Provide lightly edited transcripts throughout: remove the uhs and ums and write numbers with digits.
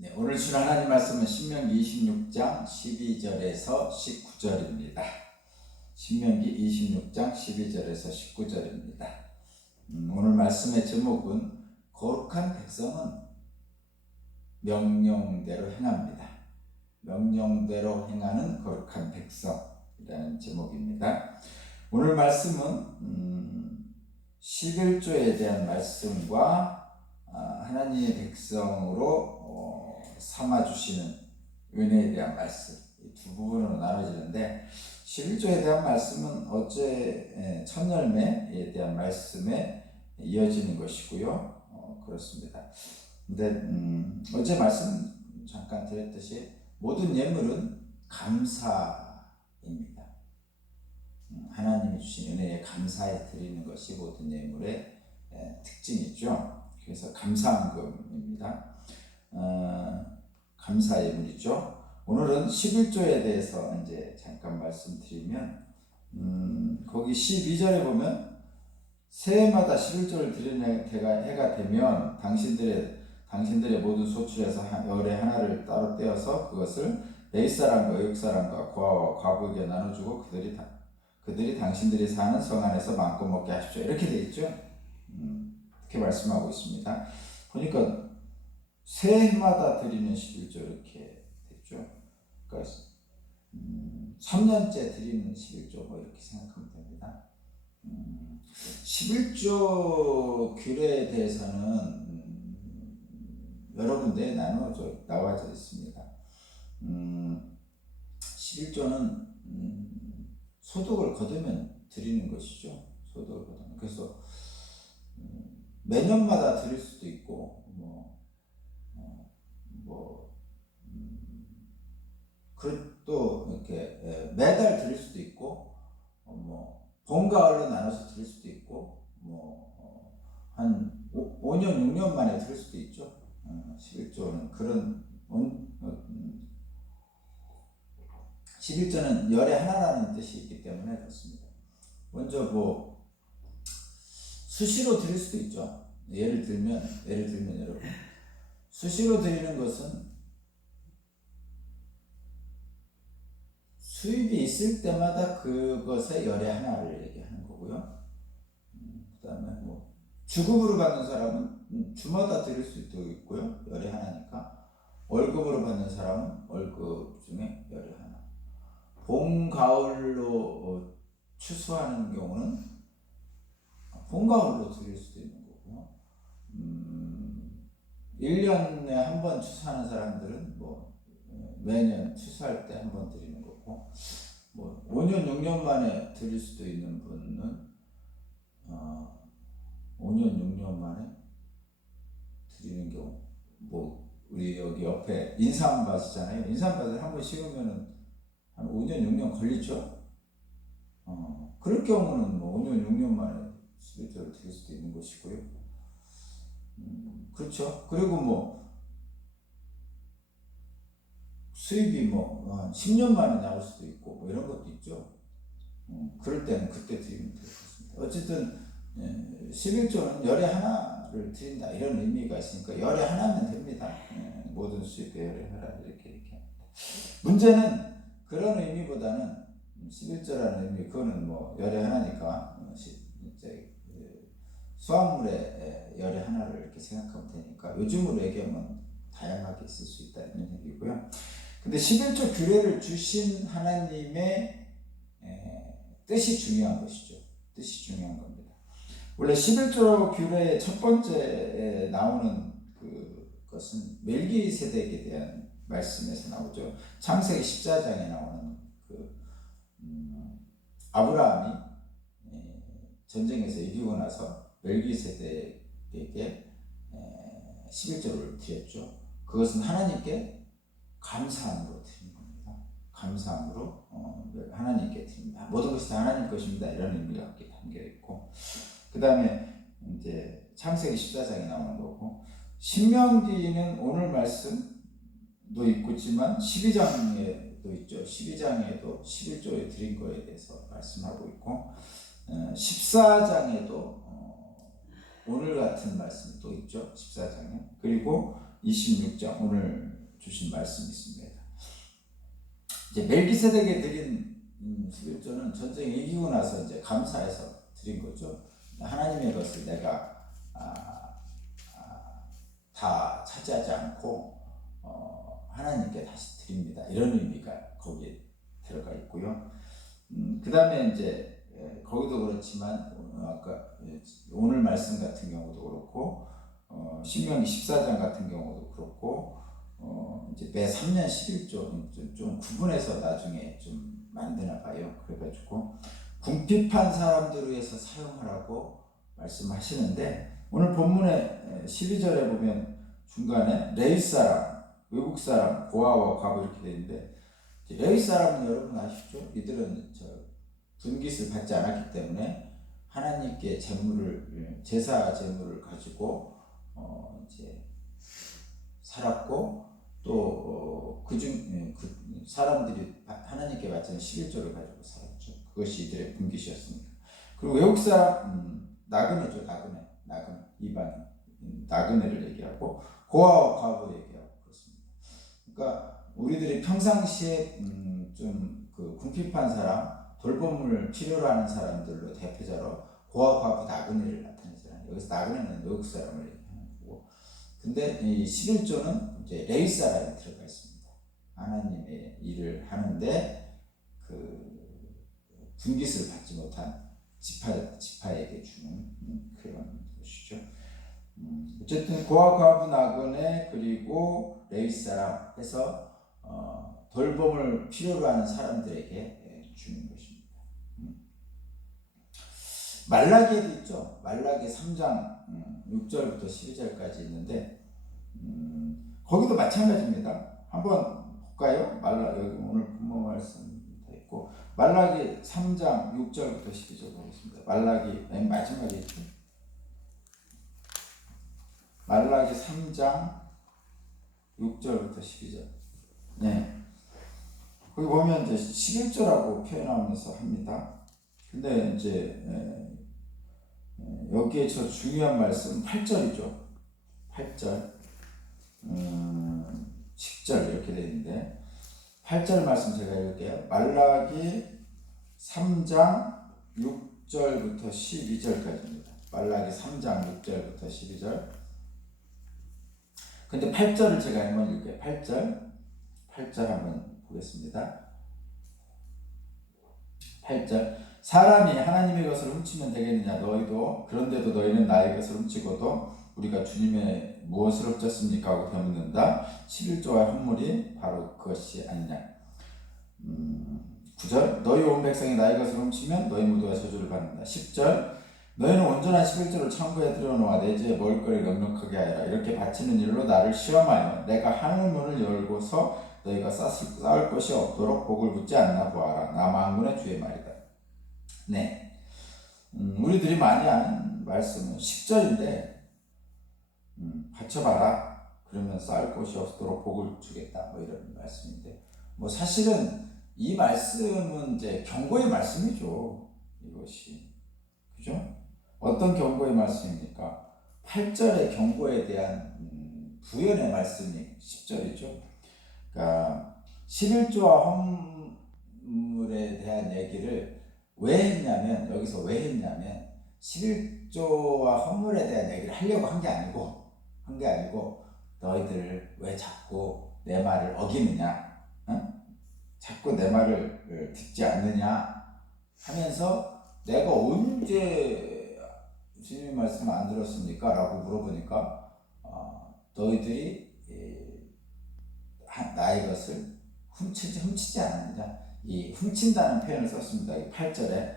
네, 오늘 줄 하나님 말씀은 신명기 26장 12절에서 19절입니다. 신명기 26장 12절에서 19절입니다. 오늘 말씀의 제목은 거룩한 백성은 명령대로 행합니다. 명령대로 행하는 거룩한 백성이라는 제목입니다. 오늘 말씀은 11조에 대한 말씀과 하나님의 백성으로 삼아주시는 은혜에 대한 말씀, 이 두 부분으로 나눠지는데 11조에 대한 말씀은 어제 첫 열매에 대한 말씀에 이어지는 것이고요. 그렇습니다. 근데 어제 말씀 잠깐 드렸듯이 모든 예물은 감사입니다. 하나님이 주신 은혜에 감사해 드리는 것이 모든 예물의 특징이죠. 그래서 감사헌금입니다. 감사 예물이죠. 오늘은 11조에 대해서 이제 잠깐 말씀드리면 거기 12절에 보면 새해마다 11조를 드리는 해가 되면 당신들의 모든 소출에서 열의 하나를 따로 떼어서 그것을 내 사람과 외국 사람과 고아와 과부에게 나눠주고 그들이 당신들이 사는 성 안에서 마음껏 먹게 하십시오. 이렇게 되어 있죠. 이렇게 말씀하고 있습니다. 보니까 새해마다 드리는 11조 이렇게 됐죠. 그러니까 3년째 드리는 11조 뭐 이렇게 생각하면 됩니다. 11조 규례에 대해서는 여러 군데에 나와져 있습니다. 11조는 소득을 거두면 드리는 것이죠. 소득을 거두면. 그래서 매년마다 드릴 수도 있고 또 이렇게 매달 드릴 수도 있고 봄 가을로 나눠서 드릴 수도 있고 한 5년 6년 만에 드릴 수도 있죠. 11조는 그런 11조는 열의 하나라는 뜻이 있기 때문에 그렇습니다. 먼저 수시로 드릴 수도 있죠. 예를 들면 여러분, 수시로 드리는 것은 수입이 있을 때마다 그것의 열의 하나를 얘기하는 거고요. 그 다음에 주급으로 받는 사람은 주마다 드릴 수도 있고요. 열의 하나니까. 월급으로 받는 사람은 월급 중에 열의 하나. 봄, 가을로 추수하는 경우는 봄, 가을로 드릴 수도 있는 거고요. 1년에 한 번 추수하는 사람들은 매년 추수할 때 한 번 드리는 거고 5년 6년 만에 드릴 수도 있는 분은 5년 6년 만에 드리는 경우 우리 여기 옆에 인삼밭이잖아요. 인삼밭을 한 번 심으면은 한 5년 6년 걸리죠. 그럴 경우는 5년 6년 만에 11조를 드릴 수도 있는 것이고요. 그렇죠. 그리고 수입이 10년 만에 나올 수도 있고 이런 것도 있죠. 그럴 때는 그때 드리면 되겠습니다. 어쨌든 11조는 열의 하나를 드린다 이런 의미가 있으니까 열의 하나면 됩니다. 모든 수입의 열의 하나 이렇게 합니다. 문제는 그런 의미보다는 11조라는 의미 그거는 열의 하나니까 수확물의 열의 하나를 이렇게 생각하면 되니까 요즘으로 얘기하면 다양하게 있을 수 있다 이런 얘기고요. 근데 11조 규례를 주신 하나님의 뜻이 중요한 것이죠. 뜻이 중요한 겁니다. 원래 11조 규례의 첫 번째에 나오는 그것은 멜기세덱에 대한 말씀에서 나오죠. 창세기 14장에 나오는 아브라함이 전쟁에서 이기고 나서 멜기세덱에게 11조를 드렸죠. 그것은 하나님께 감사함으로 드린 겁니다. 감사함으로 하나님께 드립니다. 모든 것이 다 하나님 것입니다. 이런 의미가 담겨 있고, 그 다음에 이제 창세기 14장에 나오는 거고, 신명기는 오늘 말씀도 있지만 12장에도 있죠. 12장에도 11조에 드린 거에 대해서 말씀하고 있고, 14장에도 오늘 같은 말씀이 또 있죠. 14장에. 그리고 26장 오늘 주신 말씀이 있습니다. 이제 멜기세덱에 드린 11조는 전쟁에 이기고 나서 이제 감사해서 드린 거죠. 하나님의 것을 내가 다 차지하지 않고 하나님께 다시 드립니다. 이런 의미가 거기에 들어가 있고요. 그 다음에 이제 거기도 그렇지만 아까 오늘 말씀 같은 경우도 그렇고 신명기 14장 같은 경우도 그렇고 이제 매 3년 11조 좀 구분해서 나중에 좀 만드나 봐요. 그래가지고 궁핍한 사람들을 위해서 사용하라고 말씀하시는데 오늘 본문의 12절에 보면 중간에 레위 사람, 외국 사람, 고아와 과부 이렇게 되어 있는데 레위 사람은 여러분 아시죠? 이들은 분깃을 받지 않았기 때문에 하나님께 제사 제물을 가지고 이제 살았고 또 그중 그 사람들이 하나님께 바치는 11조를 가지고 살았죠. 그것이 이들의 분깃이었습니다. 그리고 외국 사람 나그네죠. 나그네 이방 나그네를 얘기하고 고아와 과부 얘기하고 그렇습니다. 그러니까 우리들이 평상시에 좀 그 궁핍한 사람, 돌봄을 필요로 하는 사람들로 대표자로 고아, 과부, 나그네를 나타내잖아요. 여기서 나그네는 외국 사람을 얘기하는 거고, 근데 이 11조는 이제 레위 사람이 들어가 있습니다. 하나님의 일을 하는데 그 분깃을 받지 못한 지파에게 주는 그런 것이죠. 어쨌든 고아, 과부, 나그네 그리고 레위 사람 해서 돌봄을 필요로 하는 사람들에게 주는 것입니다. 말라기에도 있죠. 말라기 3장 6절부터 12절까지 있는데 거기도 마찬가지입니다. 한번 볼까요? 여기 오늘 본문 말씀 다 있고 말라기 3장 6절부터 12절 보겠습니다. 말라기 맨 마지막에 있죠. 말라기 3장 6절부터 12절. 네. 거기 보면 이제 11조라고 표현하면서 합니다. 근데 이제 여기에 저 중요한 말씀 8절이죠. 8절, 10절 이렇게 되어 있는데 8절 말씀 제가 읽을게요. 말라기 3장 6절부터 12절까지입니다. 말라기 3장 6절부터 12절. 근데 8절을 제가 한번 읽을게요. 8절 한번 보겠습니다. 8절 사람이 하나님의 것을 훔치면 되겠느냐 너희도 그런데도 너희는 나의 것을 훔치고도 우리가 주님의 무엇을 훔쳤습니까 하고 되묻는다. 11조와 헌물이 바로 그것이 아니냐. 9절 너희 온 백성이 나의 것을 훔치면 너희 모두가 저주를 받는다. 10절 너희는 온전한 11조를 창고에 들여놓아 내 집에 먹을거리를 넉넉하게 하여라. 이렇게 바치는 일로 나를 시험하여 내가 하늘문을 열고서 너희가 쌓을 것이 없도록 복을 붓지 않나 보아라. 나 만군의 주의 말이다. 네, 우리들이 많이 아는 말씀은 10절인데 바쳐봐라. 그러면 쌓을 곳이 없도록 복을 주겠다. 뭐 이런 말씀인데 뭐 사실은 이 말씀은 이제 경고의 말씀이죠. 이것이 그죠? 어떤 경고의 말씀입니까? 8절의 경고에 대한 부연의 말씀이 10절이죠. 그러니까 11조와 헌물에 대한 얘기를 왜 했냐면 여기서 왜 했냐면 11조와 헌물에 대한 얘기를 하려고 한 게 아니고 너희들 왜 자꾸 내 말을 어기느냐, 응? 자꾸 내 말을 듣지 않느냐 하면서 내가 언제 주님의 말씀 안 들었습니까? 라고 물어보니까 너희들이 나의 것을 훔치지 않았느냐. 이 훔친다는 표현을 썼습니다. 이 8절에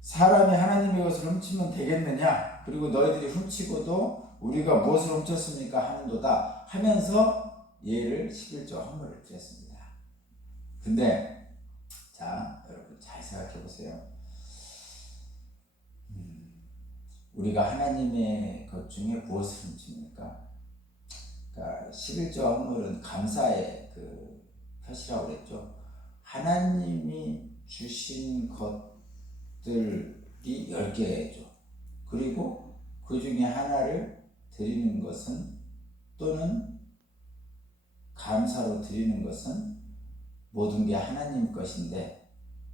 사람이 하나님의 것을 훔치면 되겠느냐. 그리고 너희들이 훔치고도 우리가 무엇을 훔쳤습니까? 하는도다 하면서 얘를 11조 헌물을 드렸습니다. 근데 자 여러분 잘 생각해 보세요. 우리가 하나님의 것 중에 무엇을 훔칩니까? 그러니까 11조 헌물은 감사의 그 표시라고 그랬죠. 하나님이 주신 것들이 10개죠. 그리고 그 중에 하나를 드리는 것은 또는 감사로 드리는 것은 모든 게 하나님 것인데,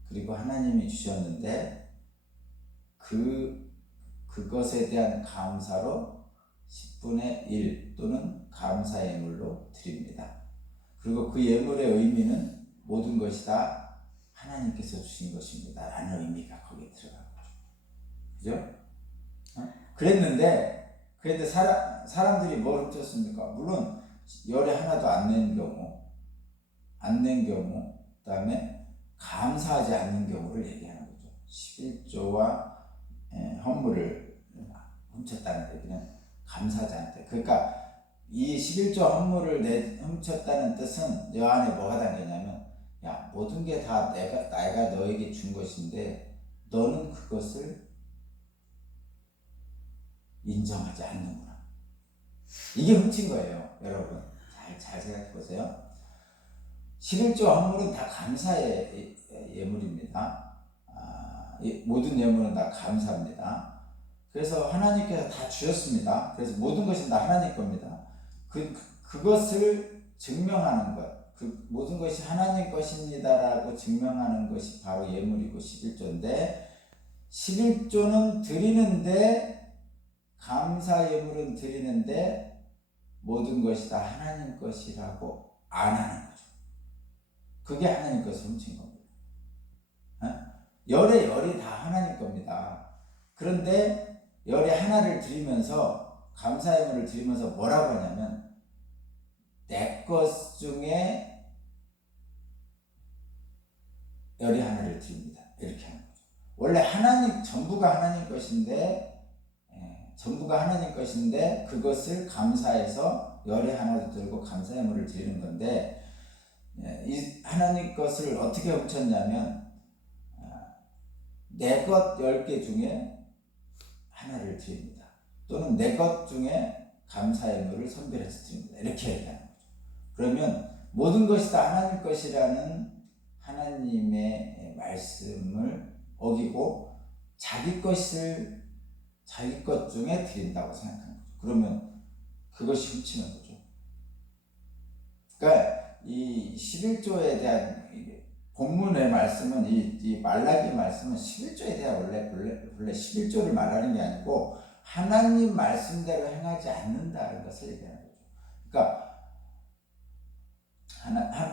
그리고 하나님이 주셨는데 그것에 대한 감사로 10분의 1 또는 감사 예물로 드립니다. 그리고 그 예물의 의미는 모든 것이 다 하나님께서 주신 것입니다 라는 의미가 거기에 들어간 거죠. 그죠? 그랬는데 사람들이 뭘 훔쳤습니까? 물론 열에 하나도 안 낸 경우, 그 다음에 감사하지 않는 경우를 얘기하는 거죠. 11조와 헌물을 훔쳤다는 얘기는 감사하지 않다. 그러니까 이 11조 헌물을 훔쳤다는 뜻은 여 안에 뭐가 담겨냐면, 야, 모든 게 다 내가 너에게 준 것인데 너는 그것을 인정하지 않는구나. 이게 훔친 거예요. 여러분 잘 생각해 보세요. 11조 헌물은 다 감사의 예물입니다. 모든 예물은 다 감사입니다. 그래서 하나님께서 다 주셨습니다. 그래서 모든 것이 다 하나님 겁니다. 그것을 증명하는 것, 모든 것이 하나님 것입니다라고 증명하는 것이 바로 예물이고 11조인데, 11조는 드리는데, 감사 예물은 드리는데 모든 것이 다 하나님 것이라고 안 하는 거죠. 그게 하나님 것을 훔친 겁니다. 열이 다 하나님 겁니다. 그런데 열의 하나를 드리면서, 감사 예물을 드리면서 뭐라고 하냐면, 내 것 중에 열의 하나를 드립니다. 이렇게 하는 거죠. 원래 전부가 하나님 것인데 그것을 감사해서 열의 하나를 들고 감사 예물을 드리는 건데, 이 하나님 것을 어떻게 훔쳤냐면, 내 것 10개 중에 하나를 드립니다. 또는 내 것 중에 감사 예물을 선별해서 드립니다. 이렇게 얘기하는 거죠. 그러면 모든 것이 다 하나님 것이라는 하나님의 말씀을 어기고 자기 것 중에 드린다고 생각하는 거죠. 그러면 그것이 훔치는 거죠. 그러니까 이 11조에 대한 본문의 말씀은, 이 말라기 말씀은 11조에 대한 원래 11조를 말하는 게 아니고 하나님 말씀대로 행하지 않는다는 것을 얘기하는 거죠. 그러니까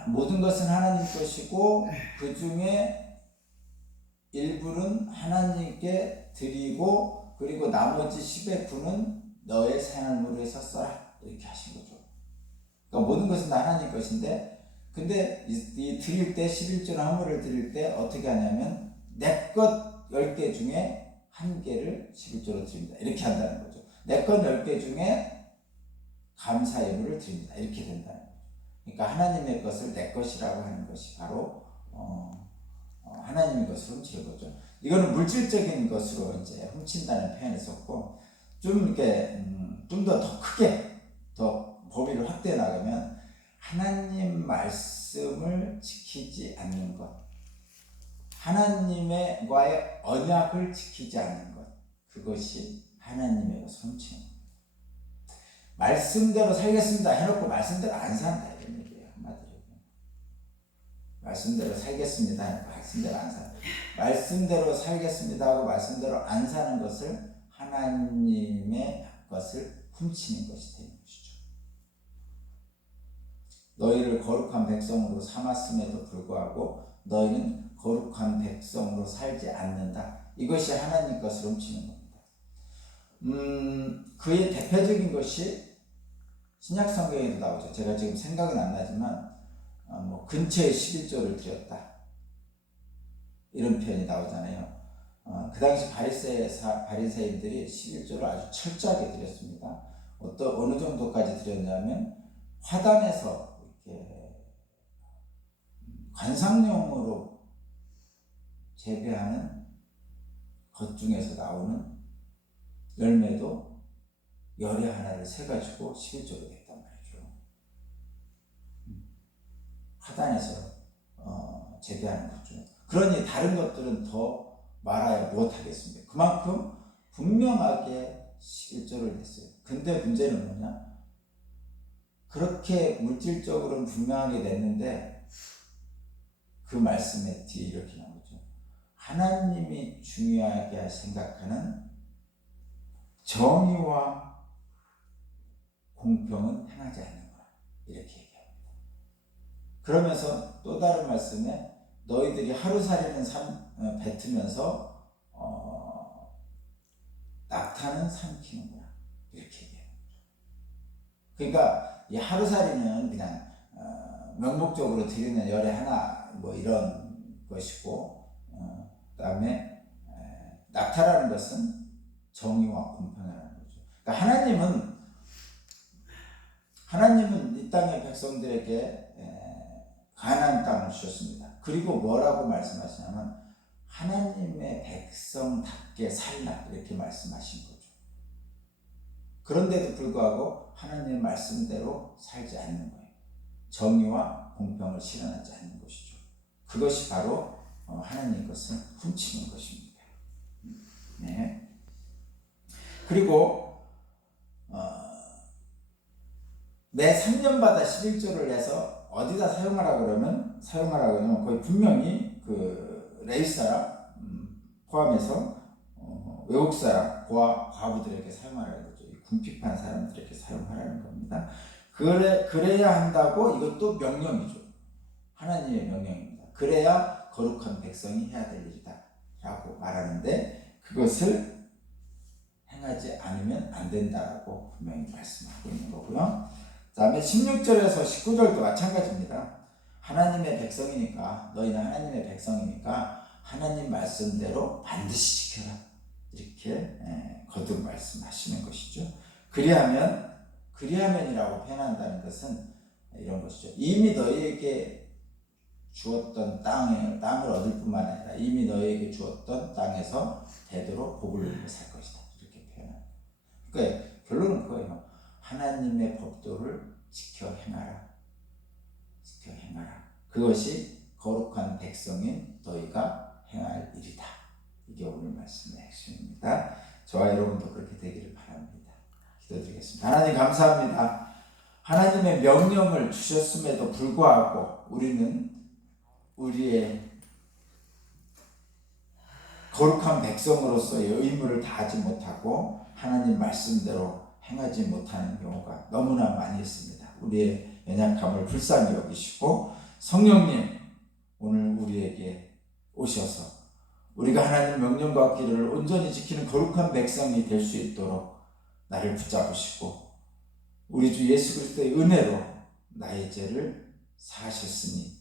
모든 것은 하나님 것이고 그 중에 일부는 하나님께 드리고, 그리고 나머지 10의 9는 너의 생활물에 썼어라, 이렇게 하신 거죠. 그러니까 모든 것은 하나님 것인데, 근데 이 드릴 때, 11조나 헌물을 드릴 때 어떻게 하냐면, 내 것 10개 중에 1개를 11조로 드립니다. 이렇게 한다는 거죠. 내 것 10개 중에 감사 예물을 드립니다. 이렇게 된다는 거죠. 그러니까 하나님의 것을 내 것이라고 하는 것이 바로 하나님의 것을 훔치는 거죠. 이거는 물질적인 것으로 이제 훔친다는 표현을 썼고, 좀 이렇게 좀 더 크게 더 범위를 확대해 나가면, 하나님 말씀을 지키지 않는 것, 하나님과의 언약을 지키지 않는 것, 그것이 하나님의 것을 훔치는 것. 말씀대로 살겠습니다 해놓고 말씀대로 안 산다, 이런 얘기예요. 한마디로. 말씀대로 살겠습니다 해놓고 말씀대로 안 산다. 말씀대로 살겠습니다 하고 말씀대로 안 사는 것을 하나님의 것을 훔치는 것이 되는 것이죠. 너희를 거룩한 백성으로 삼았음에도 불구하고 너희는 거룩한 백성으로 살지 않는다. 이것이 하나님 것을 훔치는 겁니다. 그의 대표적인 것이 신약 성경에도 나오죠. 제가 지금 생각은 안 나지만 근처에 11조를 드렸다, 이런 표현이 나오잖아요. 그 당시 바리새인들이 11조를 아주 철저하게 드렸습니다. 어느 정도까지 드렸냐면, 화단에서 이렇게 관상용으로 재배하는 것 중에서 나오는 열매도 열의 하나를 세가지고 11조로 됐단 말이죠. 화단에서 재배하는 것 중. 그러니 다른 것들은 더 말하여 못하겠습니다. 그만큼 분명하게 11조를 냈어요. 근데 문제는 뭐냐? 그렇게 물질적으로는 분명하게 됐는데 그 말씀의 뒤에 이렇게 나오죠. 하나님이 중요하게 생각하는 정의와 공평은 행하지 않는 거야. 이렇게 얘기합니다. 그러면서 또 다른 말씀에 너희들이 하루살이는 뱉으면서 낙타는 삼키는 거야. 이렇게 얘기해요. 그러니까 이 하루살이는 그냥 명목적으로 드리는 열의 하나 뭐 이런 것이고, 그다음에 낙타라는 것은 정의와 공평이라는 거죠. 그러니까 하나님은 이 땅의 백성들에게 가나안 땅을 주셨습니다. 그리고 뭐라고 말씀하시냐면 하나님의 백성답게 살라 이렇게 말씀하신 거죠. 그런데도 불구하고 하나님의 말씀대로 살지 않는 거예요. 정의와 공평을 실현하지 않는 것이죠. 그것이 바로 하나님 것을 훔치는 것입니다. 네. 그리고 매 3년마다 11조를 해서 어디다 사용하라 그러면 거의 분명히 그 레위사람 포함해서 외국 사람 과부들에게 사용하라는 거죠. 궁핍한 사람들에게 사용하라는 겁니다. 그래야 한다고 이것도 명령이죠. 하나님의 명령입니다. 그래야 거룩한 백성이 해야 될 일이다 라고 말하는데 그것을 행하지 않으면 안 된다라고 분명히 말씀하고 있는 거고요. 그 다음에 16절에서 19절도 마찬가지입니다. 하나님의 백성이니까 너희는 하나님의 백성이니까 하나님 말씀대로 반드시 지켜라 이렇게 거듭 말씀하시는 것이죠. 그리하면이라고 표현한다는 것은 이런 것이죠. 이미 너희에게 주었던 땅을 얻을 뿐만 아니라 이미 너희에게 주었던 땅에서 대대로 복을 누리며 살 것이다 이렇게 표현합니다. 그러니까 결론은 그거예요. 하나님의 법도를 지켜 행하라. 그것이 거룩한 백성인 너희가 행할 일이다. 이게 오늘 말씀의 핵심입니다. 저와 여러분도 그렇게 되기를 바랍니다. 기도드리겠습니다. 하나님 감사합니다. 하나님의 명령을 주셨음에도 불구하고 우리는 우리의 거룩한 백성으로서의 의무를 다하지 못하고 하나님 말씀대로 행하지 못하는 경우가 너무나 많이 있습니다. 우리의 연약함을 불쌍히 여기시고 성령님 오늘 우리에게 오셔서 우리가 하나님 명령과 기도를 온전히 지키는 거룩한 백성이 될 수 있도록 나를 붙잡으시고 우리 주 예수 그리스도의 은혜로 나의 죄를 사하셨으니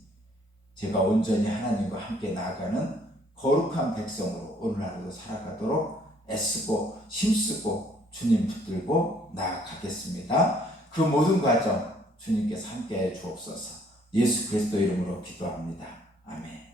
제가 온전히 하나님과 함께 나아가는 거룩한 백성으로 오늘 하루도 살아가도록 애쓰고 힘쓰고 주님 붙들고 나아가겠습니다. 그 모든 과정 주님께서 함께해 주옵소서. 예수 그리스도 이름으로 기도합니다. 아멘.